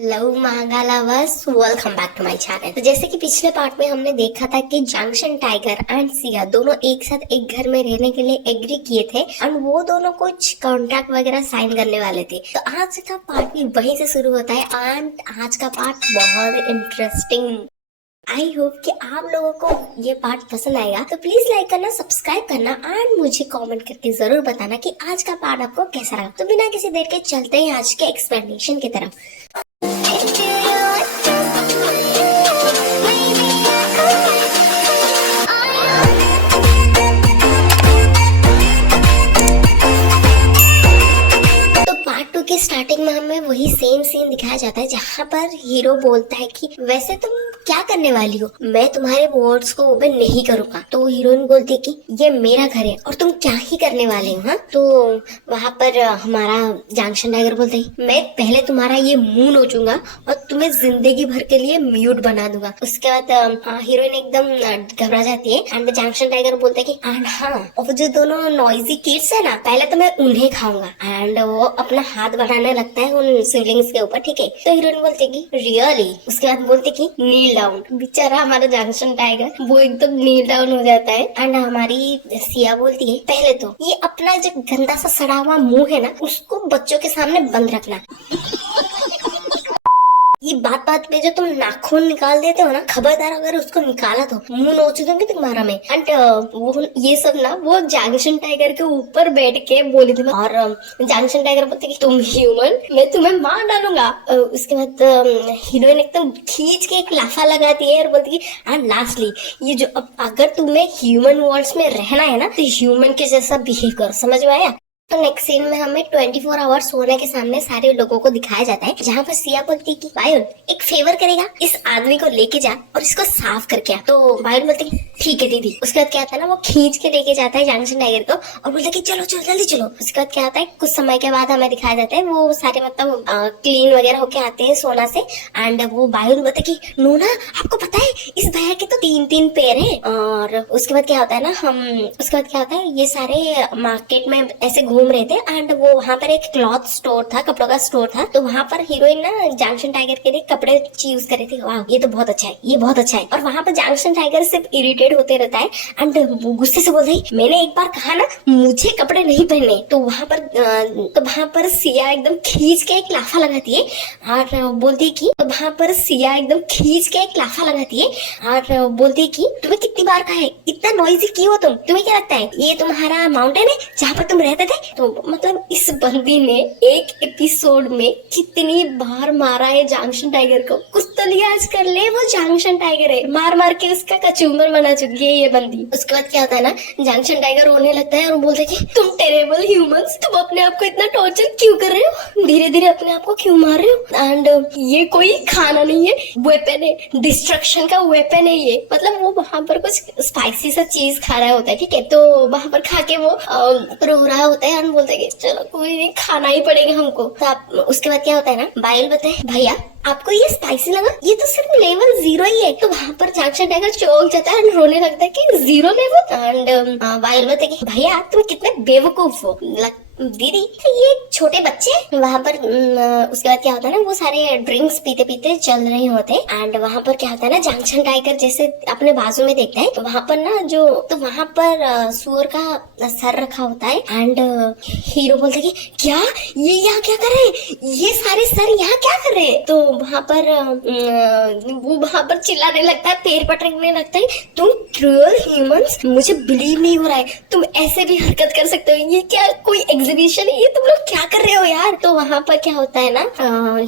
Love manga lovers, welcome back to my channel. तो जैसे कि पिछले पार्ट में हमने देखा था कि जंक्शन टाइगर एंड सिया दोनों एक साथ एक घर में रहने के लिए एग्री किए थे एंड वो दोनों कुछ कॉन्ट्रैक्ट वगैरह साइन करने वाले थे। तो आज का पार्ट भी वहीं से शुरू होता है एंड आज का पार्ट बहुत इंटरेस्टिंग। आई होप कि आप लोगों को ये पार्ट पसंद आएगा, तो प्लीज लाइक करना, सब्सक्राइब करना एंड मुझे कमेंट करके जरूर बताना कि आज का पार्ट आपको कैसा लगा। तो बिना किसी देर के चलते हैं आज के एक्सप्लेनेशन की तरफ। स्टार्टिंग में हमें वही सेम सीन दिखाया जाता है जहाँ पर हीरो बोलता है कि वैसे तुम क्या करने वाली हो, मैं तुम्हारे वर्ड्स को ओबे नहीं करूंगा। तो हीरोइन बोलती है कि ये मेरा घर है और तुम क्या ही करने वाले हो। हाँ, तो वहाँ पर हमारा जंक्शन टाइगर बोलता है मैं पहले तुम्हारा ये मुंह नोचूंगा और तुम्हें जिंदगी भर के लिए म्यूट बना दूंगा। उसके बाद हीरोइन एकदम घबरा जाती है एंड जंक्शन टाइगर बोलता है कि हाँ, और जो दोनों नॉइजी किड्स है ना, पहले तो मैं उन्हें खाऊंगा। एंड वो अपना हाथ बढ़ाने लगता है उन सिबलिंग्स के ऊपर। ठीक है, तो हीरोइन बोलते कि रियली। उसके बाद बोलते कि नील डाउन। बेचारा हमारा जंक्शन टाइगर वो एकदम नील डाउन हो जाता है एंड हमारी सिया बोलती है पहले तो ये अपना जो गंदा सा सड़ा हुआ मुंह है ना, उसको बच्चों के सामने बंद रखना। ये बात बात पे जो तुम नाखून निकाल देते हो ना, खबरदार अगर उसको निकाला तो मुंह नोच दूंगी तुम्हारा मैं। एंड वो ये सब ना वो जंक्शन टाइगर के ऊपर बैठ के बोली थी। और जंक्शन टाइगर बोलते कि तुम ह्यूमन, मैं तुम्हें मार डालूंगा। उसके बाद हीरोइन एकदम खींच के एक लाफा लगाती है और बोलती कि एंड लास्टली ये जो अगर तुम्हें ह्यूमन वर्ल्ड में रहना है ना, तो ह्यूमन के जैसा बिहेव करो, समझ में आया। तो नेक्स्ट सीन में हमें 24 आवर्स सोने के सामने सारे लोगों को दिखाया जाता है, जहाँ पर सिया बोलती है कि बायन एक फेवर करेगा, इस आदमी को लेके जा और इसको साफ करके आ। तो बायन बोलती है ठीक है दीदी। उसके बाद क्या आता है ना, वो खींच के लेके जाता है जंक्शन टाइगर को और बोलता है कि चलो चलो जल्दी चलो। उसके बाद क्या आता है, कुछ समय के बाद हमें दिखाया जाता है वो सारे मतलब क्लीन वगैरह होके आते हैं सोना से। एंड वो बायन बोलता है कि नोना आपको पता है इस भैया के तो 3-3 पैर है। और उसके बाद क्या होता है ना, उसके बाद क्या होता है, ये सारे मार्केट में ऐसे घूम रहे थे एंड वो वहाँ पर एक क्लॉथ स्टोर था, कपड़ों का स्टोर था। तो वहाँ पर हीरोइन ना जंक्शन टाइगर के लिए कपड़े चूज कर रही थी। वाह ये तो बहुत अच्छा है, ये बहुत अच्छा है। और वहाँ पर जंक्शन टाइगर सिर्फ इरिटेट होते रहता है एंड वो गुस्से से बोल रही मैंने एक बार कहा ना मुझे कपड़े नहीं पहनने। तो वहाँ पर सिया एकदम खींच के एक लाफा लगाती है और बोलती है कि वहाँ पर सिया एकदम खींच के एक लाफा लगाती है और बोलती है कि तुम्हें कितनी बार कहा है इतना नॉइजी क्यों हो तुम, तुम्हें क्या लगता है ये तुम्हारा माउंटेन है जहाँ पर तुम रहते थे। तो मतलब इस बंदी ने एक एपिसोड में कितनी बार मारा है जंक्शन टाइगर को, कुछ तो लिहाज कर ले, वो जंक्शन टाइगर है, मार मार के उसका कचूमर बना चुकी है ये बंदी। उसके बाद क्या होता है ना, जंक्शन टाइगर रोने लगता है और बोलता है कि तुम टेरेबल ह्यूमंस, तुम अपने आप को इतना टॉर्चर क्यों कर रहे हो, धीरे धीरे अपने आप को क्यों मार रहे हो। एंड ये कोई खाना नहीं है, वेपन है, डिस्ट्रक्शन का वेपन है ये। मतलब वो वहाँ पर कुछ स्पाइसी सा चीज खा रहा होता है, ठीक है, तो वहाँ पर खा के वो रो रहा होता है और बोलता है चलो कोई नहीं, खाना ही पड़ेगा हमको। तो उसके बाद क्या होता है ना, बायल बताए भैया आपको ये स्पाइसी लगा, ये तो सिर्फ लेवल 0 ही है। तो वहाँ पर जंक्शन टाइगर चौंक जाता है और रोने लगता है कि 0 लेवल। एंड बायल बताए कि भैया तुम कितने बेवकूफ हो दीदी, ये छोटे बच्चे। वहाँ पर उसके बाद क्या होता है ना, वो सारे ड्रिंक्स पीते पीते चल रहे होते हैं एंड वहाँ पर क्या होता है ना, जंक्शन टाइगर जैसे अपने बाजू में देखता है तो वहाँ पर ना तो वहाँ पर सुअर का सर रखा होता है एंड हीरो बोलता है कि क्या ये यहाँ क्या कर रहे हैं, ये सारे सर यहाँ क्या कर रहे हैं। तो वहाँ पर वो वहाँ पर चिल्लाने लगता है, पैर पटकने लगता है, तुम क्रूअल ह्यूमंस, मुझे बिलीव नहीं हो रहा है तुम ऐसे भी हरकत कर सकते हो, ये क्या कोई एग्जीबिशन है, ये तुम लोग क्या कर रहे हो यार। तो वहाँ पर क्या होता है ना,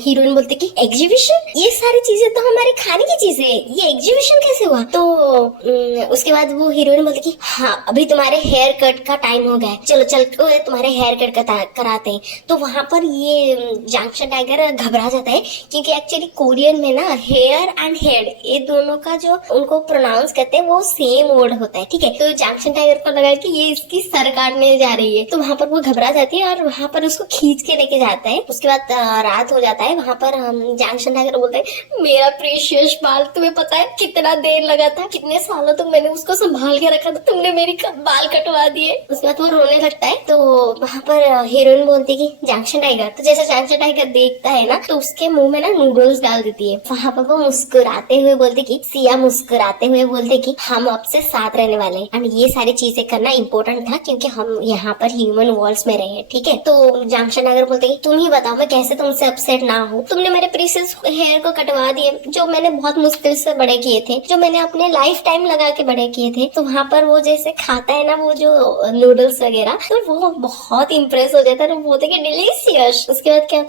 हीरोइन बोलती कि एग्जीबिशन, ये सारी चीजें तो हमारे खाने की चीजें है, ये एग्जीबिशन कैसे हुआ। तो उसके बाद वो हीरोइन बोलती कि हाँ अभी तुम्हारे हेयर कट का टाइम हो गया है, चलो चल तुम्हारे हेयर कट कराते हैं। तो वहाँ पर ये जंक्शन टाइगर घबरा जाता है क्योंकि एक्चुअली कोरियन में ना हेयर एंड हेड ये दोनों का जो उनको प्रोनाउंस करते हैं वो सेम वर्ड होता है, ठीक है। तो जंक्शन टाइगर को लगा कि ये इसकी सर काटने जा रही है, तो वहाँ पर वो घबरा चला जाती है और वहाँ पर उसको खींच के लेके जाता है। उसके बाद रात हो जाता है। वहाँ पर जंक्शन टाइगर बोलते हैं मेरा प्रीशियस बाल, तुम्हें पता है कितना देर लगा था, कितने सालों तक मैंने उसको संभाल के रखा था, तुमने मेरी बाल कटवा दिए। उसके बाद वो रोने लगता है। तो वहाँ पर हीरोइन बोलती है कि जंक्शन टाइगर, तो जैसे जंक्शन टाइगर देखता है ना तो उसके मुंह में ना नूडल्स डाल देती है। वहाँ पर वो मुस्कुराते हुए बोलते कि सिया मुस्कुराते हुए बोलते कि हम अब से साथ रहने वाले हैं एंड ये सारी चीजें करना इम्पोर्टेंट था क्योंकि हम यहाँ पर ह्यूमन वर्ल्ड्स में रहे, ठीक है। तो जंक्शन टाइगर बोलते कि तुम ही बताओ मैं कैसे तुमसे अपसेट ना हूँ, तुमने मेरे प्रीशियस हेयर को कटवा दिए जो मैंने बहुत मुश्किल से बड़े किए थे, जो मैंने अपने लाइफ टाइम लगा के बड़े किए थे। तो वहाँ पर वो जैसे खाता है ना वो जो नूडल्स वगैरह, तो वो बहुत इम्प्रेस हो जाता है। वो बोलते कि डिलीशियस। उसके बाद क्या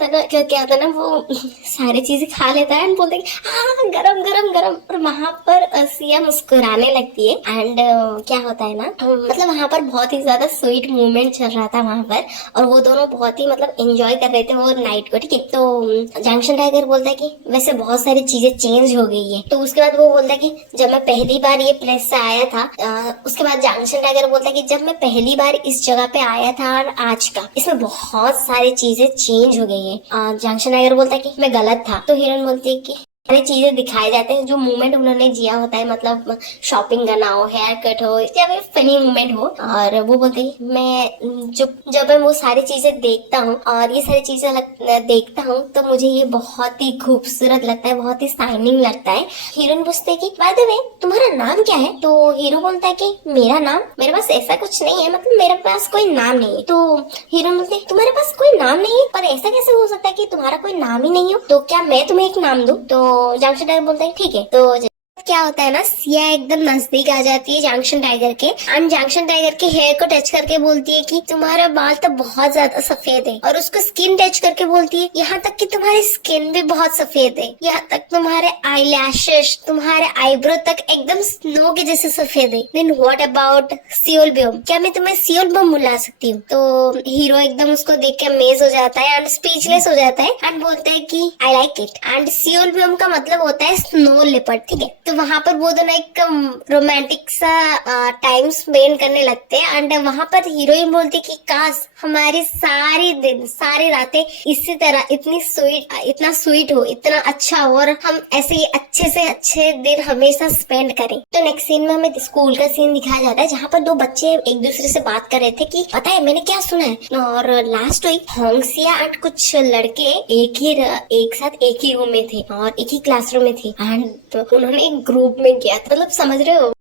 होता है ना वो सारी चीजें खा लेता है एंड बोलते हाँ गरम गरम गरम। और वहाँ पर सिया मुस्कुराने लगती है एंड क्या होता है ना मतलब वहाँ पर बहुत ही ज्यादा स्वीट मोमेंट चल रहा था वहाँ पर और वो दोनों बहुत ही मतलब एंजॉय कर रहे थे वो नाइट को, ठीक है। तो जंक्शन टाइगर बोलता है कि वैसे बहुत सारी चीजें चेंज हो गई है। तो उसके बाद वो बोलता है कि जब मैं पहली बार ये प्लेस से आया था उसके बाद जंक्शन टाइगर बोलता है कि जब मैं पहली बार इस जगह पे आया था और आज का इसमें बहुत सारी चीजें चेंज हो गई है। जंक्शन टाइगर बोलता है कि मैं गलत था। तो हीरोइन बोलती है कि सारी चीजें दिखाए जाते हैं जो मोमेंट उन्होंने जिया होता है, मतलब शॉपिंग करना हो, हेयर कट हो या फिर फनी मोमेंट हो। और वो बोलते हैं मैं जब मैं वो सारी चीजें देखता हूँ और ये सारी चीजें देखता हूँ तो मुझे ये बहुत ही खूबसूरत लगता है, बहुत ही शाइनिंग लगता है। हीरोइन पूछते है कि बाय द वे तुम्हारा नाम क्या है? तो हीरो बोलता है कि मेरा नाम, मेरे पास ऐसा कुछ नहीं है, मतलब मेरे पास कोई नाम नहीं है। तो हीरोइन बोलते है तुम्हारे पास कोई नाम नहीं है, पर ऐसा कैसे हो सकता है कि तुम्हारा कोई नाम ही नहीं हो, तो क्या मैं तुम्हें एक नाम दूं? तो जंक्शन टाइगर बोलता है ठीक है। तो क्या होता है ना सिया एकदम नजदीक आ जाती है जंक्शन टाइगर के एंड जंक्शन टाइगर के हेयर को टच करके बोलती है कि तुम्हारा बाल तो बहुत ज्यादा सफेद है। और उसको स्किन टच करके बोलती है यहाँ तक कि तुम्हारी स्किन भी बहुत सफेद है, यहाँ तक तुम्हारे आई लैशेस, तुम्हारे आईब्रो तक एकदम स्नो के जैसे सफेद है। देन व्हाट अबाउट सियोल बम, क्या मैं तुम्हें सियोल बम बुला सकती हूँ? तो हीरो एकदम उसको देख के अमेज हो जाता है एंड स्पीचलेस हो जाता है एंड बोलता है कि आई लाइक इट। एंड सियोल बम का मतलब होता है स्नो लेपर्ड, ठीक है। तो वहाँ पर वो दोनों एक रोमांटिक सा टाइम स्पेंड करने लगते हैं एंड वहाँ पर हीरोइन बोलती कि काश हमारी सारी दिन सारी रातें इसी तरह इतना स्वीट हो, इतना अच्छा हो और हम ऐसे ही अच्छे से अच्छे दिन हमेशा स्पेंड करें। तो नेक्स्ट सीन में हमें स्कूल का सीन दिखाया जाता है जहाँ पर दो बच्चे एक दूसरे से बात कर रहे थे कि पता है मैंने क्या सुना है, और लास्ट वीक होंगसिया एंड कुछ लड़के एक साथ एक ही रूम में थे और एक ही क्लासरूम में थे एंड उन्होंने एक ग्रुप में किया था, मतलब समझ रहे हो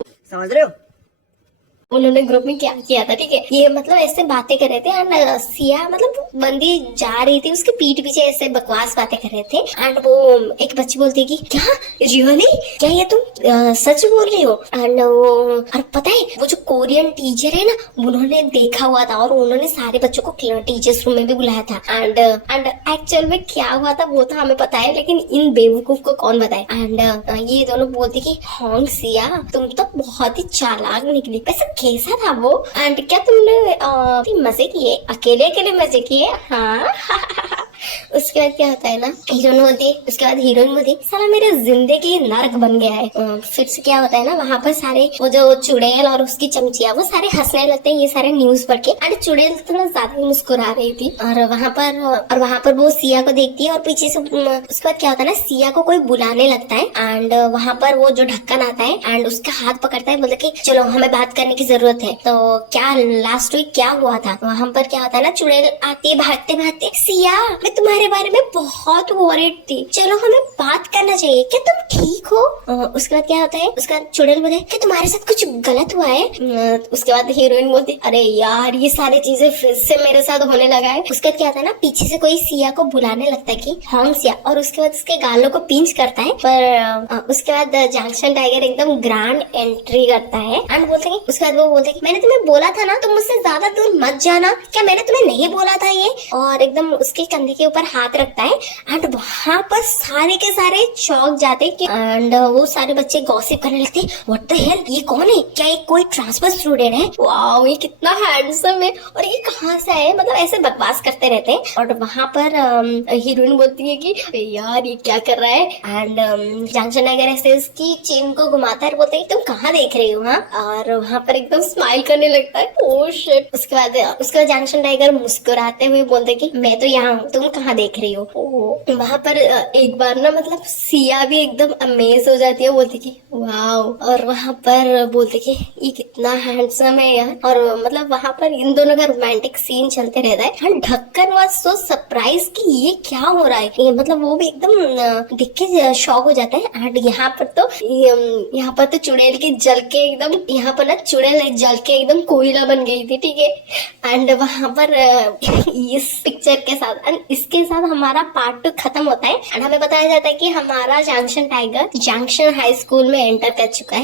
उन्होंने ग्रुप में क्या किया था, ठीक है। ये मतलब ऐसे बातें कर रहे थे एंड सिया मतलब बंदी जा रही थी उसके पीठ पीछे ऐसे बकवास बातें कर रहे थे एंड वो एक बच्ची बोलती है कि क्या रियली, क्या ये तुम सच बोल रही हो? एंड और पता है वो जो कोरियन टीचर है ना उन्होंने देखा हुआ था और उन्होंने सारे बच्चों को टीचर्स रूम में भी बुलाया था एंड एक्चुअल में क्या हुआ था वो तो हमें पता है लेकिन इन बेवकूफ को कौन बताए। एंड ये दोनों बोलते कि होंगसिया तुम तो बहुत ही चालाक निकली, वैसे कैसा था वो एंड क्या तुमने मजे किए, अकेले मजे किए? हाँ उसके बाद क्या होता है ना हीरोइन बोलती है, उसके बाद हीरोइन बोलती है साला मेरे जिंदगी नर्क बन गया है। फिर से क्या होता है ना वहाँ पर सारे वो जो चुड़ैल और उसकी चमचिया वो सारे हंसने लगते हैं ये सारे न्यूज पढ़ के एंड चुड़ैल थोड़ा ज्यादा ही मुस्कुरा रही थी और वहाँ पर वो सिया को देखती है और पीछे से उसके बाद क्या होता है ना सिया को कोई बुलाने लगता है एंड वहाँ पर वो जो ढक्कन आता है एंड उसका हाथ पकड़ता है, बोलता कि चलो हमें बात करने की जरूरत है। तो क्या लास्ट वीक क्या हुआ था वहाँ पर क्या होता है ना चुड़ैल आती है भागते भागते, सिया मैं तुम्हारे बारे में बहुत वॉरिड थी, चलो हमें बात करना चाहिए, क्या तुम ठीक हो? उसके बाद क्या होता है उसका चुड़ैल बोलते कि तुम्हारे साथ कुछ गलत हुआ है? उसके बाद हीरोइन बोलती अरे यार ये सारी चीजें फिर से मेरे साथ होने लगा है। उसके बाद क्या होता है ना पीछे से कोई सिया को बुलाने लगता है कि होंगसिया और उसके बाद उसके गालों को पिंच करता है। पर उसके बाद जंक्शन टाइगर एकदम ग्रैंड एंट्री करता है एंड बोलते हैं उसके बाद वो बोलते हैं मैंने तुम्हें बोला था ना तुम मुझसे ज्यादा दूर मत जाना, क्या मैंने तुम्हें नहीं बोला था ये? और एकदम उसके कंधे के ऊपर हाथ रखता है एंड वहां पर सारे के सारे चौंक जाते एंड वो सारे बच्चे गॉसिप करने लगते, व्हाट द हेल, ये कौन है, क्या ये कोई ट्रांसफर स्टूडेंट है, वाओ ये कितना हैंडसम है और ये कहाँ से आया, मतलब ऐसे बकवास करते रहते हैं। और वहां पर हीरोइन बोलती है कि यार ये क्या कर रहा है, एंड जंक्शन टाइगर ऐसे उसकी चेन को घुमाता है, बोलते है तुम कहाँ देख रही हो, हाँ, और वहां पर एकदम स्माइल करने लगता है, ओह शिट। उसके बाद जंक्शन टाइगर मुस्कुराते हुए बोलते कि मैं तो यहाँ हूँ, तुम कहाँ देख रही हो। वहां पर एक बार ना मतलब सिया भी एकदम अमेज हो जाती है, बोलती कि वाओ, और वहां पर बोलते कि ये कितना हैंडसम है यार, और मतलब वहां पर इन दोनों का रोमांटिक सीन चलते रहता है। एंड ढक्कन वाज सो सरप्राइज कि ये क्या हो रहा है, ये मतलब वो भी एकदम देख के शॉक हो जाता है। एंड यहाँ पर तो चुड़ैल की जल के एकदम, यहाँ पर ना चुड़ैल जल के एकदम कोयला बन गई थी, ठीक है। एंड वहां पर इस पिक्चर के साथ एंड इसके साथ हमारा पार्ट 2 खत्म होता है एंड हमें बताया जाता है कि हमारा junction tiger junction high school में एंटर कर चुका है।